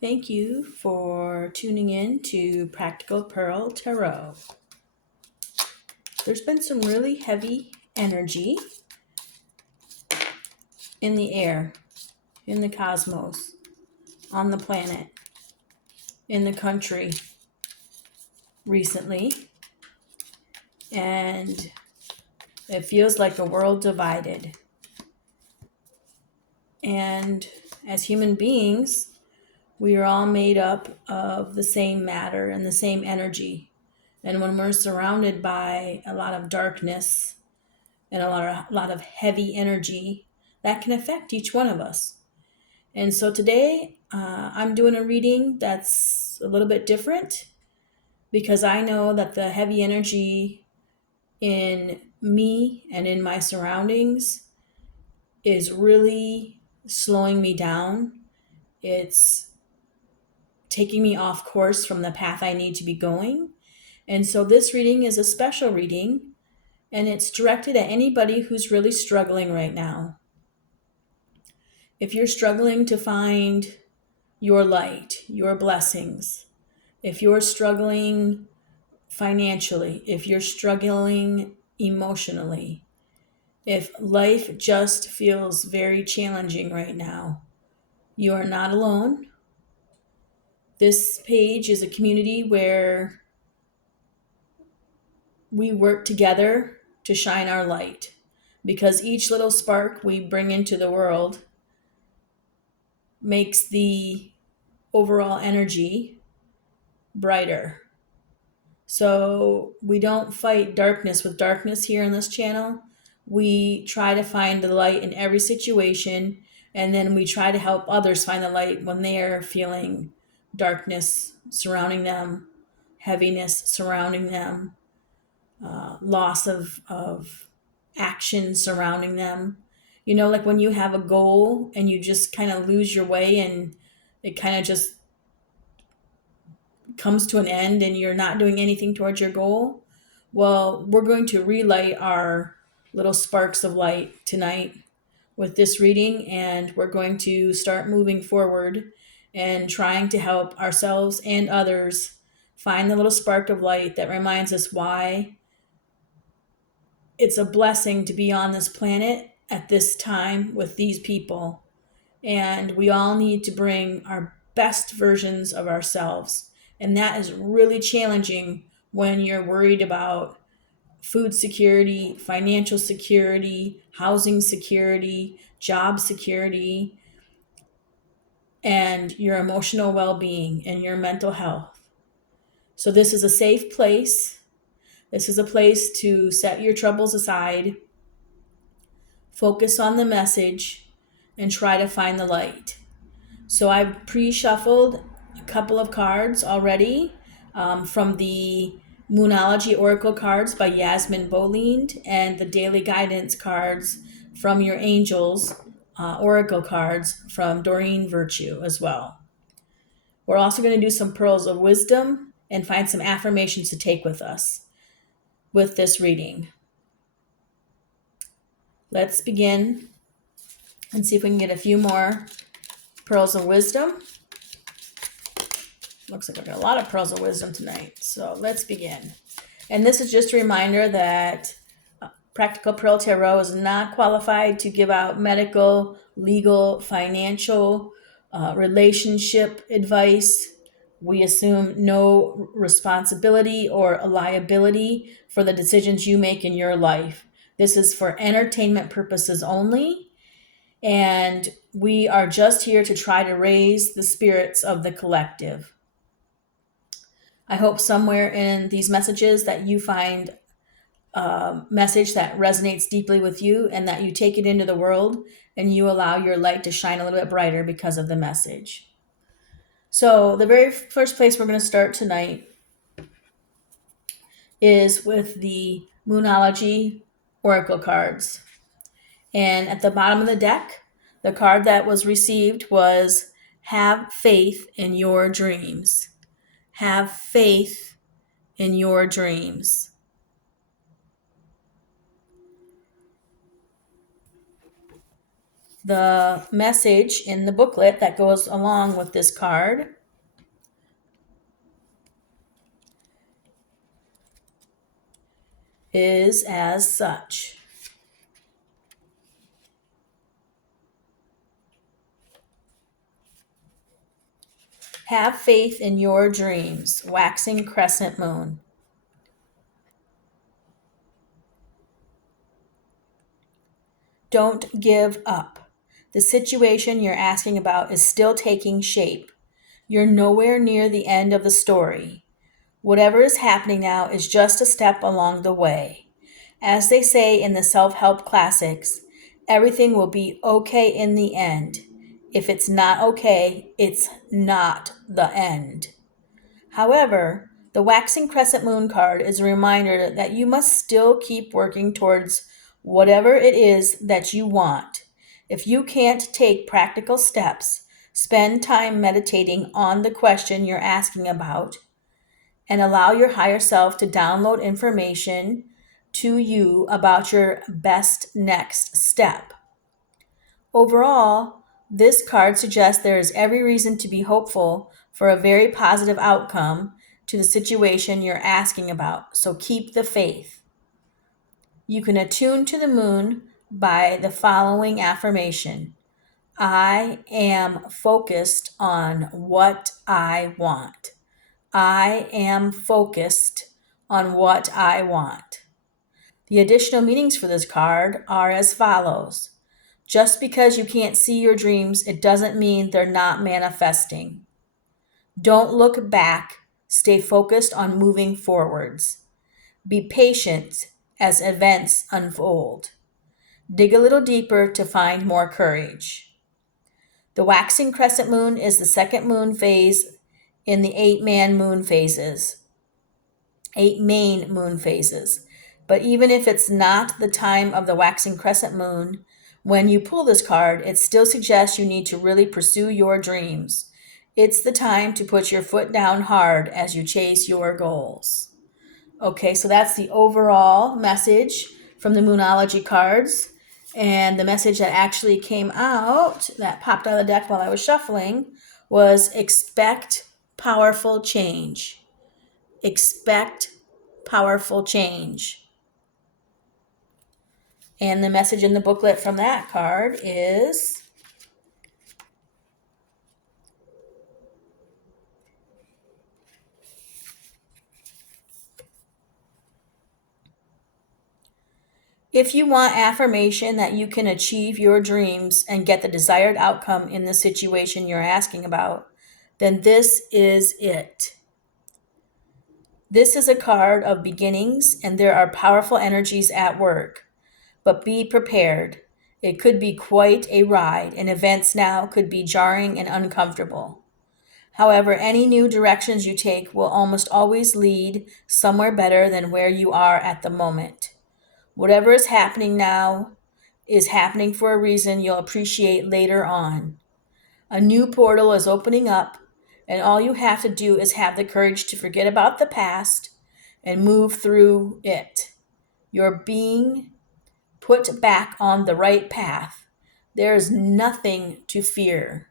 Thank you for tuning in to Practical Pearl Tarot. There's been some really heavy energy in the air, in the cosmos, on the planet, in the country recently, and it feels like a world divided. And as human beings, we are all made up of the same matter and the same energy. And when we're surrounded by a lot of darkness and a lot of heavy energy, that can affect each one of us. And so today I'm doing a reading that's a little bit different because I know that the heavy energy in me and in my surroundings is really slowing me down. It's taking me off course from the path I need to be going. And so this reading is a special reading, and it's directed at anybody who's really struggling right now. If you're struggling to find your light, your blessings, if you're struggling financially, if you're struggling emotionally, if life just feels very challenging right now, you are not alone. This page is a community where we work together to shine our light, because each little spark we bring into the world makes the overall energy brighter. So we don't fight darkness with darkness here in this channel. We try to find the light in every situation, and then we try to help others find the light when they are feeling darkness surrounding them, heaviness surrounding them, loss of action surrounding them. You know, like when you have a goal and you just kind of lose your way and it kind of just comes to an end and you're not doing anything towards your goal. Well, we're going to relight our little sparks of light tonight with this reading, and we're going to start moving forward and trying to help ourselves and others find the little spark of light that reminds us why it's a blessing to be on this planet at this time with these people. And we all need to bring our best versions of ourselves. And that is really challenging when you're worried about food security, financial security, housing security, job security, and your emotional well-being and your mental health. So this is a safe place. This is a place to set your troubles aside, focus on the message, and try to find the light. So I've pre-shuffled a couple of cards already from the Moonology Oracle cards by Yasmin Bolind and the Daily Guidance cards from your Angels Oracle cards from Doreen Virtue as well. We're also going to do some pearls of wisdom and find some affirmations to take with us with this reading. Let's begin and see if we can get a few more pearls of wisdom. Looks like I've got a lot of pearls of wisdom tonight. So let's begin. And this is just a reminder that Practical Pearl Tarot is not qualified to give out medical, legal, financial, relationship advice. We assume no responsibility or liability for the decisions you make in your life. This is for entertainment purposes only. And we are just here to try to raise the spirits of the collective. I hope somewhere in these messages that you find a message that resonates deeply with you and that you take it into the world and you allow your light to shine a little bit brighter because of the message. So the very first place we're going to start tonight is with the Moonology Oracle cards. And at the bottom of the deck, the card that was received was Have Faith in Your Dreams. Have faith in your dreams. The message in the booklet that goes along with this card is as such. Have faith in your dreams. Waxing crescent moon. Don't give up. The situation you're asking about is still taking shape. You're nowhere near the end of the story. Whatever is happening now is just a step along the way. As they say in the self help classics, everything will be okay in the end. If it's not okay, it's not the end. However, the waxing crescent moon card is a reminder that you must still keep working towards whatever it is that you want. If you can't take practical steps, spend time meditating on the question you're asking about and allow your higher self to download information to you about your best next step. Overall, this card suggests there is every reason to be hopeful for a very positive outcome to the situation you're asking about, so keep the faith. You can attune to the moon by the following affirmation: I am focused on what I want. I am focused on what I want. The additional meanings for this card are as follows. Just because you can't see your dreams, it doesn't mean they're not manifesting. Don't look back. Stay focused on moving forwards. Be patient as events unfold. Dig a little deeper to find more courage. The waxing crescent moon is the second moon phase in the eight main moon phases. But even if it's not the time of the waxing crescent moon, when you pull this card, it still suggests you need to really pursue your dreams. It's the time to put your foot down hard as you chase your goals. Okay, so that's the overall message from the Moonology cards. And the message that actually came out, that popped out of the deck while I was shuffling, was expect powerful change. Expect powerful change. And the message in the booklet from that card is if you want affirmation that you can achieve your dreams and get the desired outcome in the situation you're asking about, then this is it. This is a card of beginnings, and there are powerful energies at work. But be prepared. It could be quite a ride, and events now could be jarring and uncomfortable. However, any new directions you take will almost always lead somewhere better than where you are at the moment. Whatever is happening now is happening for a reason you'll appreciate later on. A new portal is opening up, and all you have to do is have the courage to forget about the past and move through it. You're being put back on the right path. There is nothing to fear.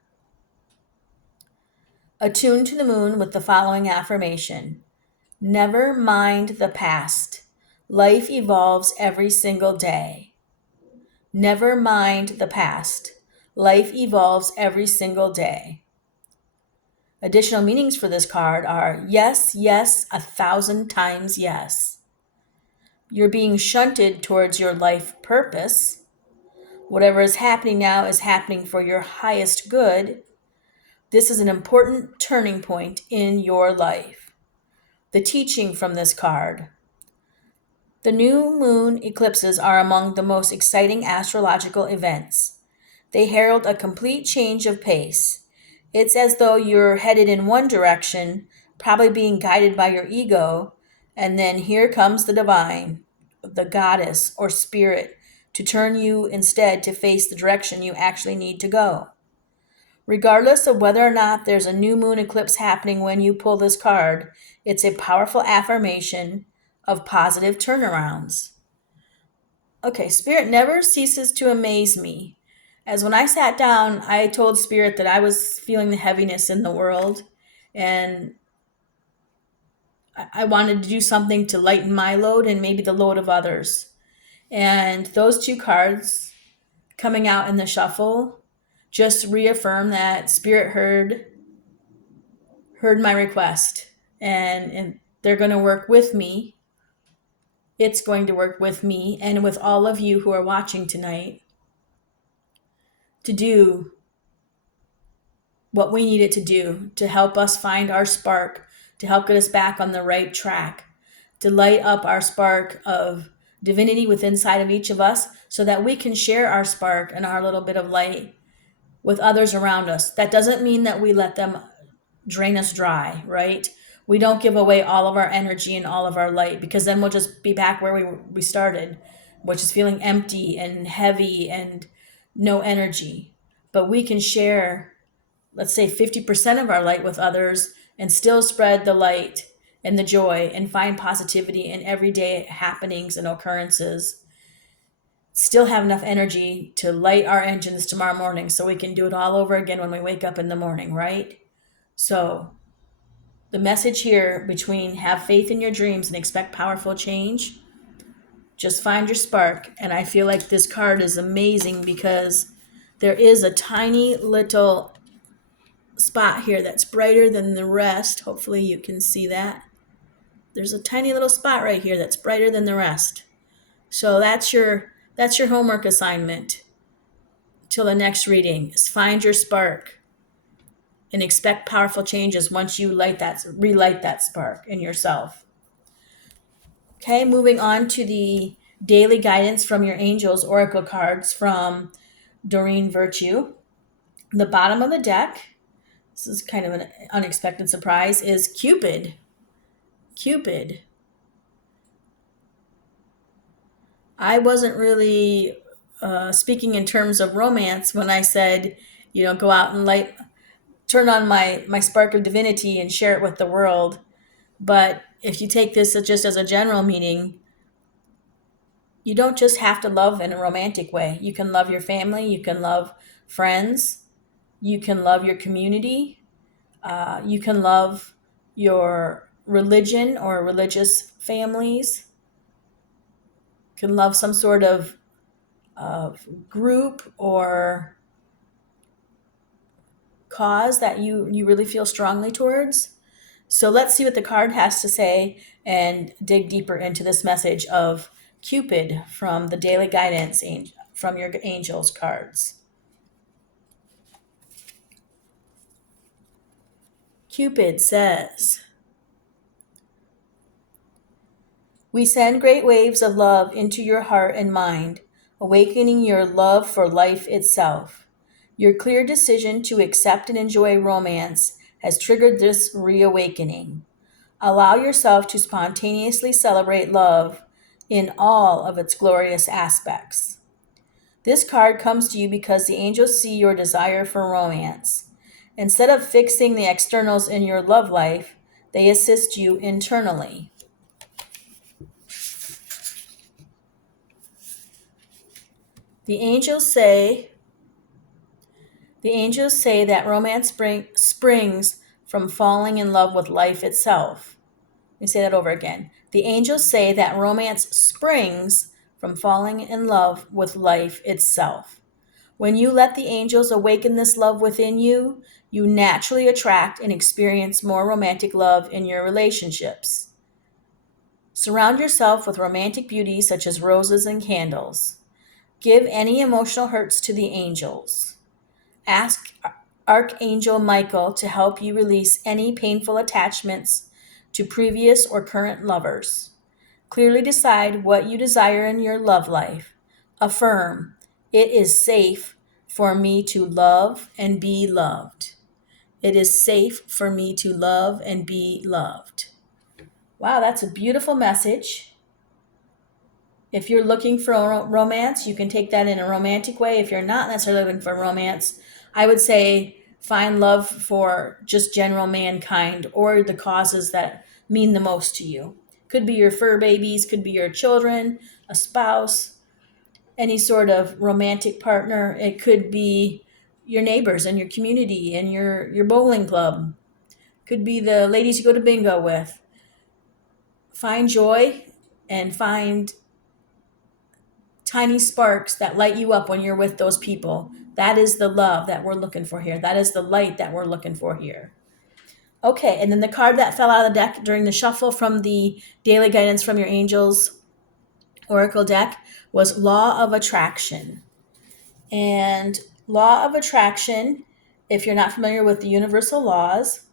Attune to the moon with the following affirmation: never mind the past. Life evolves every single day. Never mind the past. Life evolves every single day. Additional meanings for this card are yes, yes, 1,000 times yes. You're being shunted towards your life purpose. Whatever is happening now is happening for your highest good. This is an important turning point in your life. The teaching from this card. The new moon eclipses are among the most exciting astrological events. They herald a complete change of pace. It's as though you're headed in one direction, probably being guided by your ego, and then here comes the divine, the goddess or spirit, to turn you instead to face the direction you actually need to go. Regardless of whether or not there's a new moon eclipse happening when you pull this card, it's a powerful affirmation of positive turnarounds. Okay, Spirit never ceases to amaze me as when I sat down, I told Spirit that I was feeling the heaviness in the world, and I wanted to do something to lighten my load and maybe the load of others. And those two cards coming out in the shuffle just reaffirm that Spirit heard my request, and they're going to work with me. It's going to work with me and with all of you who are watching tonight to do what we need it to do to help us find our spark, to help get us back on the right track, to light up our spark of divinity within inside of each of us so that we can share our spark and our little bit of light with others around us. That doesn't mean that we let them drain us dry, right? We don't give away all of our energy and all of our light, because then we'll just be back where we started, which is feeling empty and heavy and no energy. But we can share, let's say, 50% of our light with others and still spread the light and the joy and find positivity in everyday happenings and occurrences. Still have enough energy to light our engines tomorrow morning so we can do it all over again when we wake up in the morning, right? So the message here between have faith in your dreams and expect powerful change, just find your spark. And I feel like this card is amazing because there is a tiny little spot here that's brighter than the rest. Hopefully you can see that. There's a tiny little spot right here that's brighter than the rest. So that's your homework assignment till the next reading, is find your spark and expect powerful changes once you relight that spark in yourself. Okay, moving on to the daily guidance from your angels oracle cards from Doreen Virtue. The bottom of the deck, this is kind of an unexpected surprise, is Cupid. Cupid. I wasn't really speaking in terms of romance when I said, go out and turn on my spark of divinity and share it with the world. But if you take this just as a general meaning, you don't just have to love in a romantic way. You can love your family, you can love friends, you can love your community, you can love your religion or religious families, you can love some sort of group or cause that you really feel strongly towards. So let's see what the card has to say and dig deeper into this message of Cupid from the daily guidance from your angels cards. Cupid says, we send great waves of love into your heart and mind, awakening your love for life itself. Your clear decision to accept and enjoy romance has triggered this reawakening. Allow yourself to spontaneously celebrate love in all of its glorious aspects. This card comes to you because the angels see your desire for romance. Instead of fixing the externals in your love life, they assist you internally. The angels say that romance springs from falling in love with life itself. Let me say that over again. The angels say that romance springs from falling in love with life itself. When you let the angels awaken this love within you, you naturally attract and experience more romantic love in your relationships. Surround yourself with romantic beauty such as roses and candles. Give any emotional hurts to the angels. Ask Archangel Michael to help you release any painful attachments to previous or current lovers. Clearly decide what you desire in your love life. Affirm, it is safe for me to love and be loved. It is safe for me to love and be loved. Wow, that's a beautiful message. If you're looking for a romance, you can take that in a romantic way. If you're not necessarily looking for romance, I would say find love for just general mankind or the causes that mean the most to you. Could be your fur babies, could be your children, a spouse, any sort of romantic partner. It could be your neighbors and your community and your bowling club. Could be the ladies you go to bingo with. Find joy and find tiny sparks that light you up when you're with those people. That is the love that we're looking for here. That is the light that we're looking for here. Okay, and then the card that fell out of the deck during the shuffle from the Daily Guidance from Your Angels Oracle deck was Law of Attraction. And Law of Attraction, if you're not familiar with the universal laws,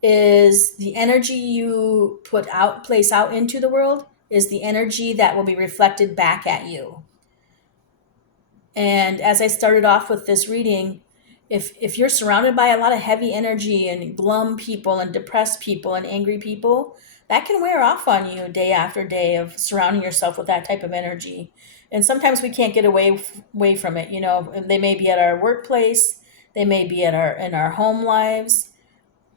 is the energy you place out into the world is the energy that will be reflected back at you. And as I started off with this reading, if you're surrounded by a lot of heavy energy and glum people and depressed people and angry people, that can wear off on you day after day of surrounding yourself with that type of energy. And sometimes we can't get away from it. You know, they may be at our workplace, they may be at our in our home lives,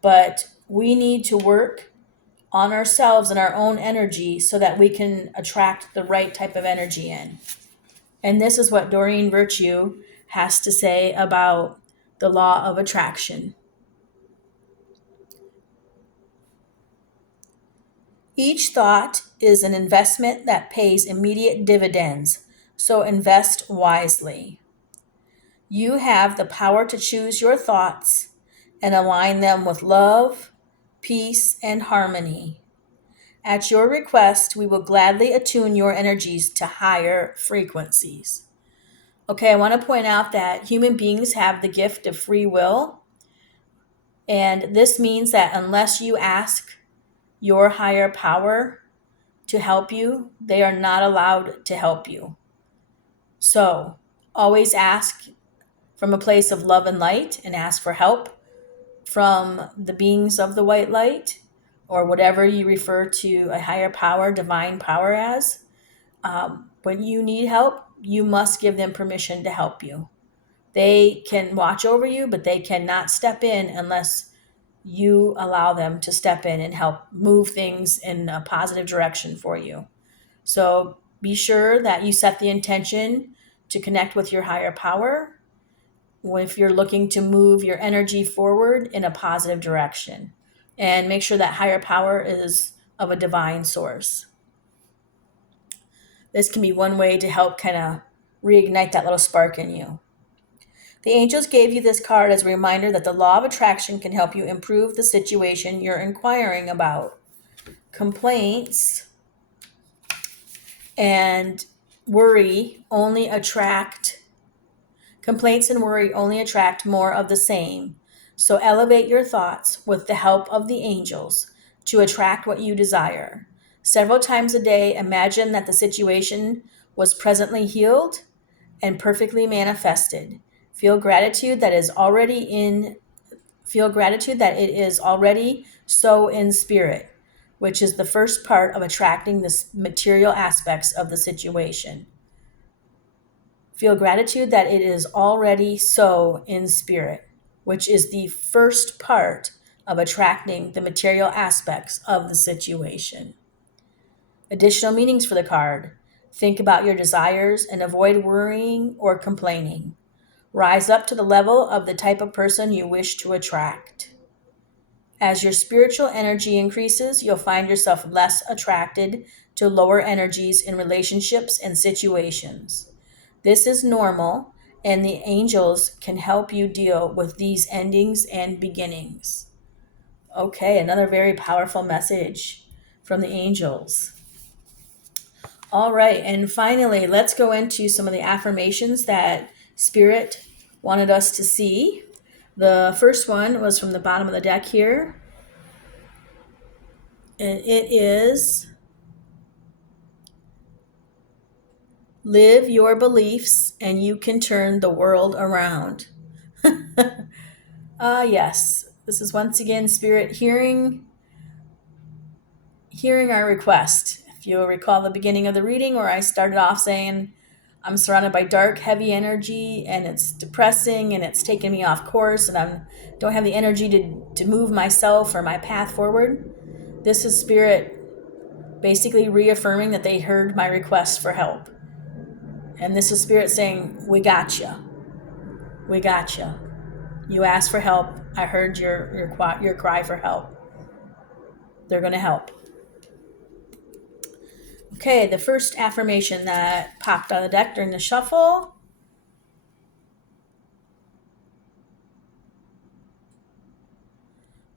but we need to work on ourselves and our own energy so that we can attract the right type of energy in. And this is what Doreen Virtue has to say about the law of attraction. Each thought is an investment that pays immediate dividends, so invest wisely. You have the power to choose your thoughts and align them with love, peace, and harmony. At your request, we will gladly attune your energies to higher frequencies. Okay, I want to point out that human beings have the gift of free will, and this means that unless you ask your higher power to help you, they are not allowed to help you. So, always ask from a place of love and light and ask for help from the beings of the white light or whatever you refer to a higher power, divine power as. When you need help, you must give them permission to help you. They can watch over you, but they cannot step in unless you allow them to step in and help move things in a positive direction for you. So be sure that you set the intention to connect with your higher power if you're looking to move your energy forward in a positive direction. And make sure that higher power is of a divine source. This can be one way to help kind of reignite that little spark in you. The angels gave you this card as a reminder that the law of attraction can help you improve the situation you're inquiring about. Complaints and worry only attract more of the same. So elevate your thoughts with the help of the angels to attract what you desire. Several times a day, imagine that the situation was presently healed and perfectly manifested. Feel gratitude that it is already so in spirit, which is the first part of attracting the material aspects of the situation. Feel gratitude that it is already so in spirit, which is the first part of attracting the material aspects of the situation. Additional meanings for the card. Think about your desires and avoid worrying or complaining. Rise up to the level of the type of person you wish to attract. As your spiritual energy increases, you'll find yourself less attracted to lower energies in relationships and situations. This is normal, and the angels can help you deal with these endings and beginnings. Okay, another very powerful message from the angels. All right, and finally, let's go into some of the affirmations that Spirit wanted us to see. The first one was from the bottom of the deck here, and it is live your beliefs and you can turn the world around. Yes, this is once again Spirit hearing our request. If you'll recall the beginning of the reading where I started off saying I'm surrounded by dark, heavy energy and it's depressing and it's taking me off course and I don't have the energy to move myself or my path forward. This is Spirit basically reaffirming that they heard my request for help. And this is Spirit saying, we got you. We got you. You asked for help. I heard your cry for help. They're going to help. Okay, the first affirmation that popped out of the deck during the shuffle.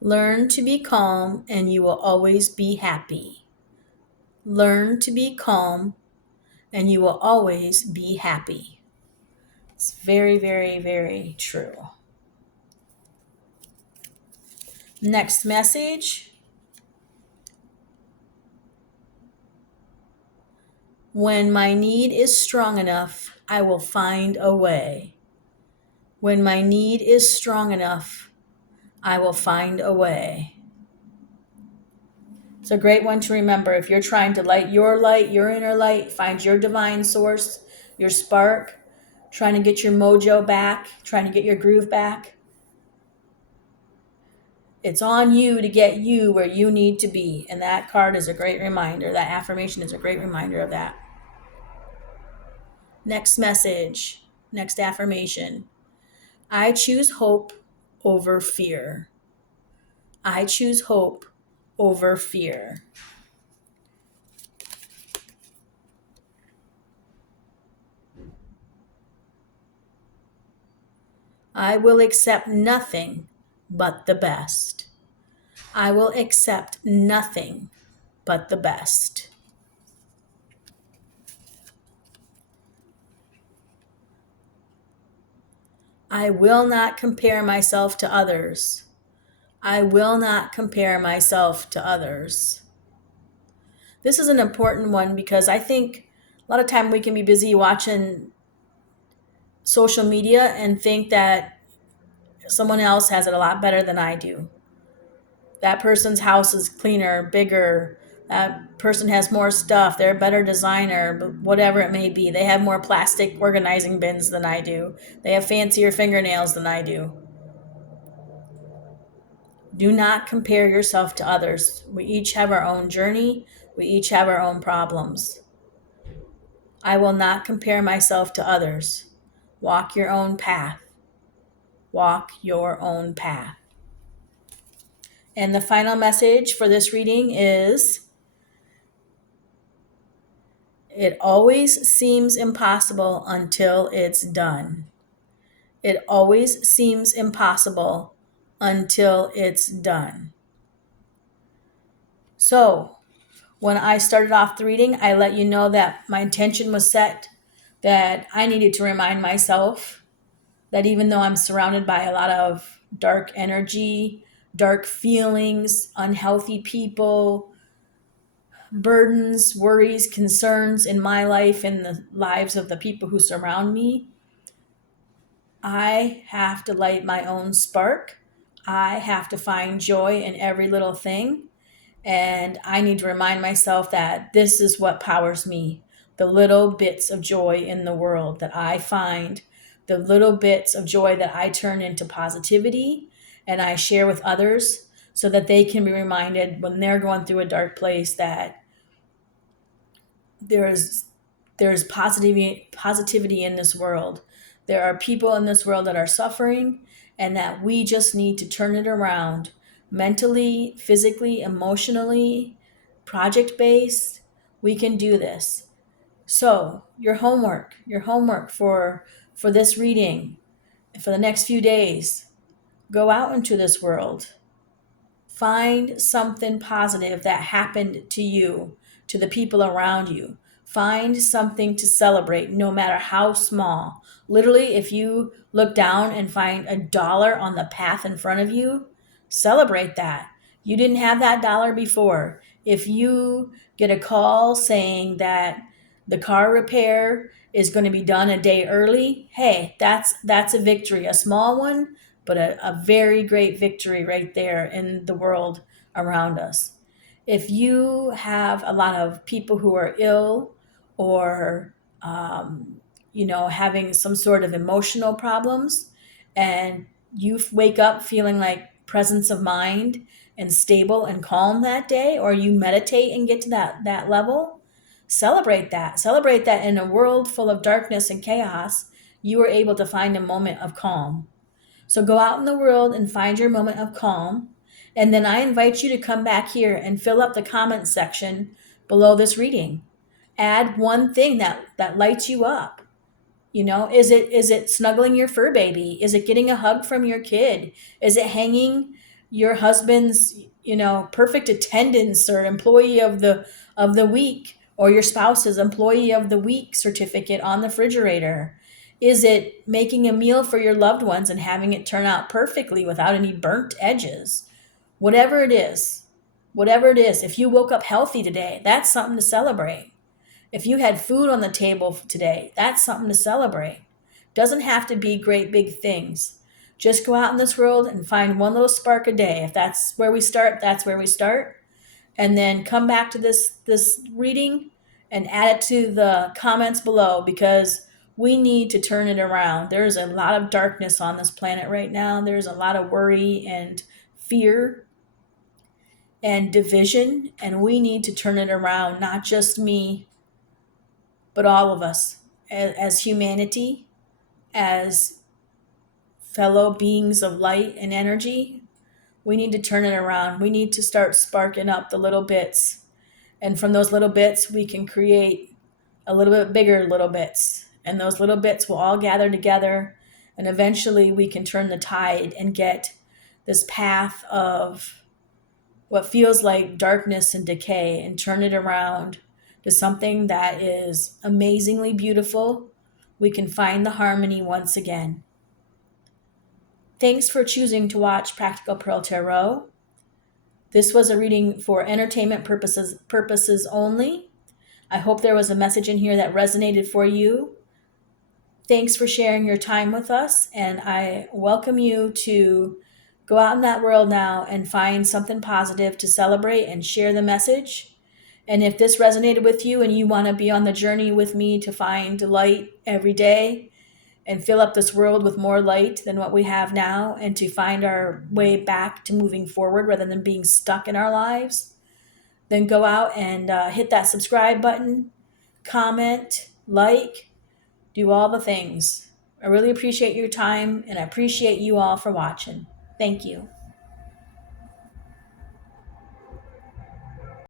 Learn to be calm and you will always be happy. Learn to be calm and you will always be happy. It's very, very, very true. Next message. When my need is strong enough, I will find a way. When my need is strong enough, I will find a way. It's a great one to remember. If you're trying to light, your inner light, find your divine source, your spark, trying to get your mojo back, trying to get your groove back, it's on you to get you where you need to be. And that card is a great reminder. That affirmation is a great reminder of that. Next message, next affirmation. I choose hope over fear. I choose hope over fear. I will accept nothing but the best. I will accept nothing but the best. I will not compare myself to others. I will not compare myself to others. This is an important one because I think a lot of time we can be busy watching social media and think that someone else has it a lot better than I do. That person's house is cleaner, bigger. That person has more stuff. They're a better designer, but whatever it may be. They have more plastic organizing bins than I do. They have fancier fingernails than I do. Do not compare yourself to others. We each have our own journey. We each have our own problems. I will not compare myself to others. Walk your own path. Walk your own path. And the final message for this reading is, it always seems impossible until it's done. It always seems impossible until it's done. So, when I started off the reading, I let you know that my intention was set, that I needed to remind myself that even though I'm surrounded by a lot of dark energy, dark feelings, unhealthy people, burdens, worries, concerns in my life and the lives of the people who surround me, I have to light my own spark. I have to find joy in every little thing. And I need to remind myself that this is what powers me. The little bits of joy in the world that I find, the little bits of joy that I turn into positivity and I share with others so that they can be reminded when they're going through a dark place that there's positivity in this world. There are people in this world that are suffering and that we just need to turn it around mentally, physically, emotionally, project based. We can do this. So, your homework for this reading for the next few days, go out into this world. Find something positive that happened to you, to the people around you. Find something to celebrate, no matter how small. Literally, if you look down and find $1 on the path in front of you, celebrate that. You didn't have that dollar before. If you get a call saying that the car repair is going to be done a day early, hey, that's a victory, a small one, but a very great victory right there in the world around us. If you have a lot of people who are ill or, having some sort of emotional problems, and you wake up feeling like presence of mind and stable and calm that day, or you meditate and get to that level, Celebrate that. Celebrate that in a world full of darkness and chaos, you were able to find a moment of calm. So go out in the world and find your moment of calm. And then I invite you to come back here and fill up the comment section below this reading. Add one thing that lights you up. Is it snuggling your fur baby? Is it getting a hug from your kid? Is it hanging your husband's, perfect attendance or employee of the week, or your spouse's employee of the week certificate on the refrigerator? Is it making a meal for your loved ones and having it turn out perfectly without any burnt edges? Whatever it is, whatever it is, if you woke up healthy today, that's something to celebrate. If you had food on the table today, that's something to celebrate. Doesn't have to be great big things. Just go out in this world and find one little spark a day. If that's where we start, that's where we start. And then come back to this reading and add it to the comments below, because we need to turn it around. There's a lot of darkness on this planet right now. There's a lot of worry and fear and division, and we need to turn it around, not just me, but all of us as humanity, as fellow beings of light and energy. We need to turn it around. We need to start sparking up the little bits. And from those little bits, we can create a little bit bigger little bits. And those little bits will all gather together. And eventually we can turn the tide and get this path of what feels like darkness and decay and turn it around to something that is amazingly beautiful. We can find the harmony once again. Thanks for choosing to watch Practical Pearl Tarot. This was a reading for entertainment purposes only. I hope there was a message in here that resonated for you. Thanks for sharing your time with us, and I welcome you to go out in that world now and find something positive to celebrate and share the message. And if this resonated with you and you want to be on the journey with me to find light every day and fill up this world with more light than what we have now, and to find our way back to moving forward rather than being stuck in our lives, then go out and hit that subscribe button, comment, like, do all the things. I really appreciate your time, and I appreciate you all for watching. Thank you.